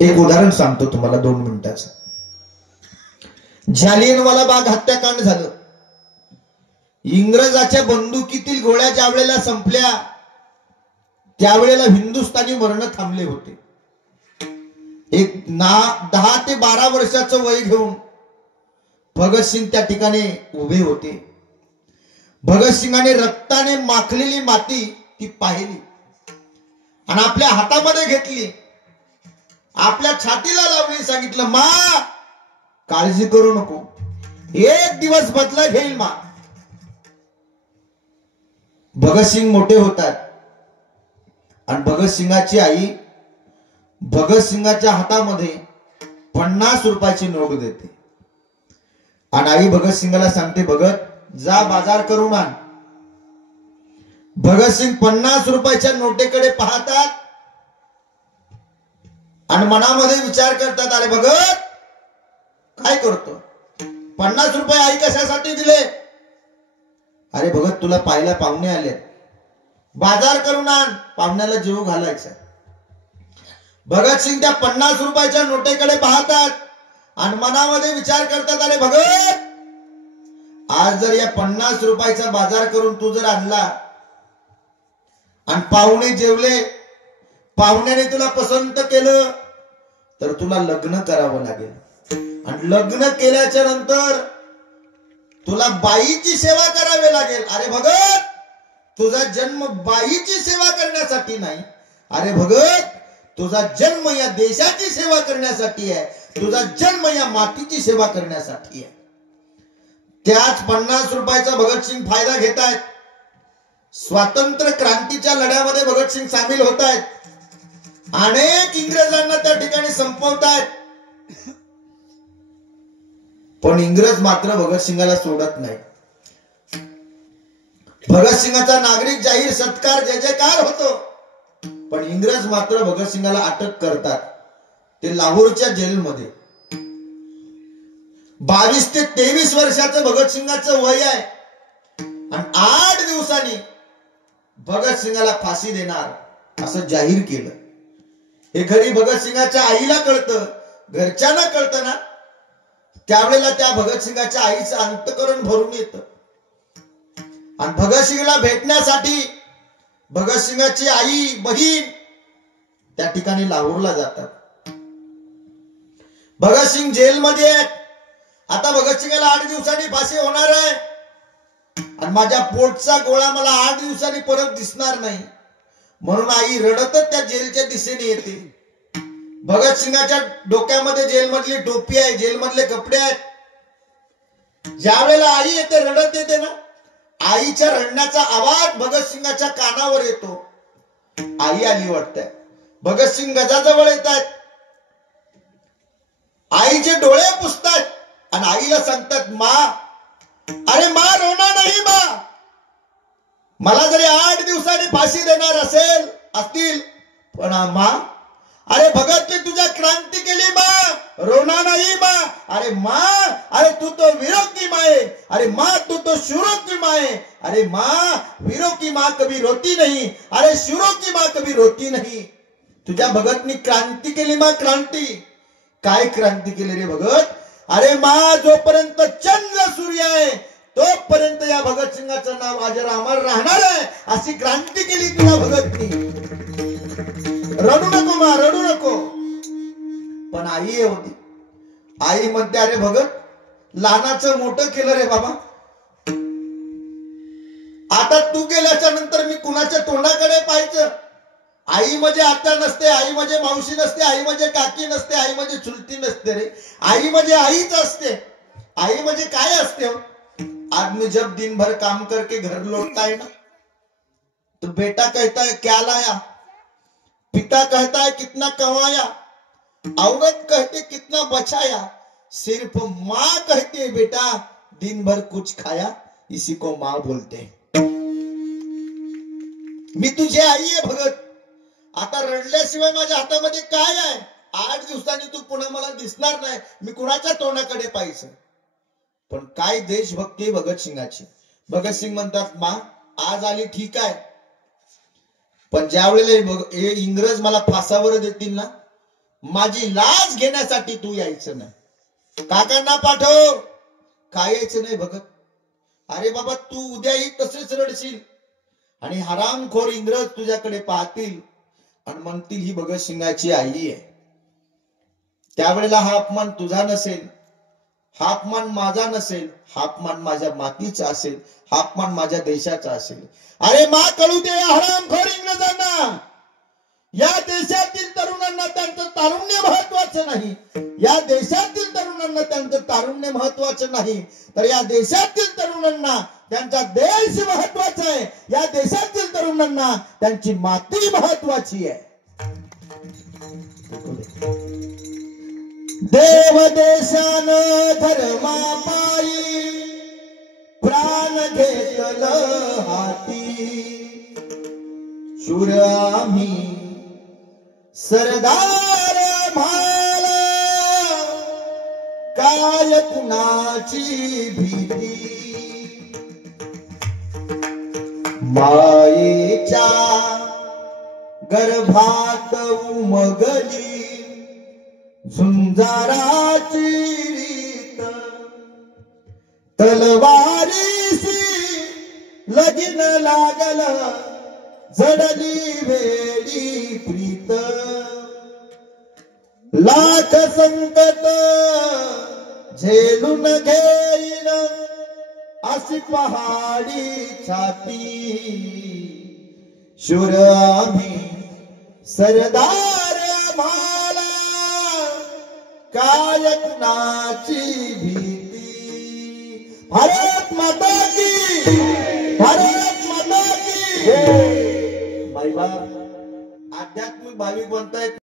एक उदाहरण सांगतो तुम्हाला 2 मिनिटाचं. जालियनवाला बाग हत्याकांड झालं. इंग्रजाच्या बंदुकीतील गोळ्या ज्या वेळेला संपल्या त्यावेळेला हिंदुस्थानी मरण थांबले होते. एक 10 ते 12 वर्षाचं वय घेऊन भगतसिंग त्या ठिकाणी उभे होते. भगतसिंगाने रक्ताने माखलेली माती ती पाहिली आणि आपल्या हातामध्ये घेतली, आपल्या छातीला लावली, सांगितलं, मा काळजी करू नको, एक दिवस बदला घेईल मा. भगतसिंग मोठे होतात आणि भगतसिंगाची आई भगतसिंगाच्या हातामध्ये 50 रुपयाची नोट देते आणि आई भगतसिंगाला सांगते, भगत जा बाजार करून आण. भगतसिंग 50 रुपयाच्या नोटेकडे पाहतात आणि मनामध्ये विचार करतात, अरे भगत काय करतो, 50 रुपये आई कशासाठी दिले? अरे भगत तुला पाहायला पाहुणे आले, बाजार करून आण, पाहुण्याला जेवू घालायचं. भगतसिंग त्या 50 रुपयाच्या नोटेकडे पाहतात आणि मनामध्ये विचार करतात, अरे भगत आज जर या 50 रुपयाचा बाजार करून तू जर आणला आणि पाहुणे जेवले, पाहुण्याने तुला पसंत केलं तर तुला लग्न करावं लागेल आणि लग्न केल्याच्या नंतर तुला बाईची सेवा करावी लागेल. अरे भगत तुझा जन्म बाईची सेवा करण्यासाठी नाही, अरे भगत तुझा जन्म या देशाची सेवा करण्यासाठी आहे, तुझा जन्म या मातीची सेवा करण्यासाठी आहे. त्याच 50 रुपयाचा भगतसिंग फायदा घेत आहेत. स्वातंत्र्य क्रांतीच्या लढ्यामध्ये भगतसिंग सामील होत आहेत. अनेक इंग्रजांना त्या ठिकाणी संपवतायत. पण इंग्रज मात्र भगतसिंगाला सोडत नाही. भगतसिंगाचा नागरिक जाहीर सत्कार जय जयकार होतो, पण इंग्रज मात्र भगतसिंगाला अटक करतात. ते लाहोरच्या जेलमध्ये 22 ते 23 वर्षाचं भगतसिंगाचं वय आहे आणि 8 दिवसांनी भगतसिंगाला फाशी देणार असं जाहीर केलं. हे घरी भगतसिंगाच्या आईला कळतं, घरच्यांना कळतं ना, त्यावेळेला त्या भगतसिंगाच्या आईचं अंतःकरण भरून येतं आणि भगतसिंगला भेटण्यासाठी भगतसिंगाची आई बहीण त्या ठिकाणी लाहोरला जातात. भगतसिंग जेलमध्ये आहेत. आता भगतसिंगाला 8 दिवसांनी फाशी होणार आहे आणि माझ्या पोटचा गोळा मला 8 दिवसांनी परत दिसणार नाही म्हणून आई रडतच त्या जेलच्या दिशेने येते. भगतसिंगाच्या डोक्यामध्ये जेलमधली टोपी आहे, जेलमधले कपडे आहेत. ज्या वेळेला आई येते, रडत येते ना, आईच्या रडण्याचा आवाज भगतसिंगाच्या कानावर येतो. आई आली वाटतंय. भगतसिंग गजाजवळ येत आहेत. आईचे डोळे पुसतात आणि आईला सांगतात, मा अरे मा रोना नाही मा, मला जरी 8 दिवसांनी फाशी देणार असतील पण मा, अरे भगतने तुझ्या क्रांती केली मा, रोना नाही मा. अरे मा, अरे तू तो वीरों की माँ है, अरे माँ तू तो शूरों की माँ है. अरे माँ वीरों की माँ कभी रोती नहीं, अरे शूरों की माँ कभी रोती नहीं. तुझ्या भगतनी क्रांती केली मा, क्रांती. काय क्रांती केली रे भगत? अरे माँ जोपर्यंत चंद्र सूर्य आहे तोपर्यंत या भगतसिंगाचं नाव अजर अमर राहणार आहे, अशी क्रांती केली तुला भगतनी. रडू नको मा, रडू नको. पण आई होती. आई म्हणते, अरे भगत लहानाचं मोठं केलं रे बाबा, आता तू गेल्याच्या नंतर मी कुणाच्या तोंडाकडे पाहायचं? आई म्हणजे आत्या नसते, आई म्हणजे मावशी नसते, आई म्हणजे काकी नसते, आई म्हणजे चुलती नसते रे. आई म्हणजे आईच असते. आई म्हणजे काय असते? आदमी जब दिन भर काम करके घर लौटता है ना, तो बेटा कहता है क्या लाया, पिता कहता है कितना कमाया, औरत कहते कितना बचाया, सिर्फ माँ कहती है बेटा दिन भर कुछ खाया, इसी को माँ बोलते हैं. मी तुझी आई आहे भगत. आता रडल्याशिवाय माझ्या हातामध्ये काय आहे? 8 दिवसांनी तू पुन्हा मला दिसणार नाही, मी कुणाच्या तोंडाकडे पाहायचं? पण काय देशभक्ती भगतसिंगाची. भगतसिंग म्हणतात, मा आज आली ठीक आहे, पण ज्या वेळेला हे इंग्रज मला फासावर देतील ना, माझी लाज घेण्यासाठी तू यायचं नाही. काकांना पाठव. काय यायचं नाही भगत. अरे बाबा तू उद्याही तसेच रडशील आणि हरामखोर इंग्रज तुझ्याकडे पाहतील आणि म्हणतील ही भगतसिंगाची आई आहे. त्यावेळेला हा अपमान तुझा नसेल, हा अपमान माझा नसेल, हा अपमान माझ्या मातीचा असेल, हा अपमान माझ्या देशाचा असेल. अरे मा कळू दे हरामखोर इंग्रजांना. या देशातील तरुणांना त्यांचं तारुण्य महत्वाचं नाही. या देशातील तरुणांना त्यांचं तारुण्य महत्वाचं नाही, तर या देशातील तरुणांना त्यांचा देश महत्वाचा आहे. या देशातील तरुणांना त्यांची माती महत्वाची आहे. देव देशान धर्मा पायी प्राण घेतलं हाती. शूर आम्ही सरदार म्हाला काय कुणाची भीती. मायेच्या गर्भात उमगली झुंजाराची रीत. तलवारीशी लगीन लागल जडली वेडी प्रीत. लाख संकट झेलून घेईन अशी पहाडी छाती. शूर आम्ही सरदार म्हाला काय कुणाची भीती. भारत माता की, भारत माता की. आध्यात्मिक भाविक बनतायत.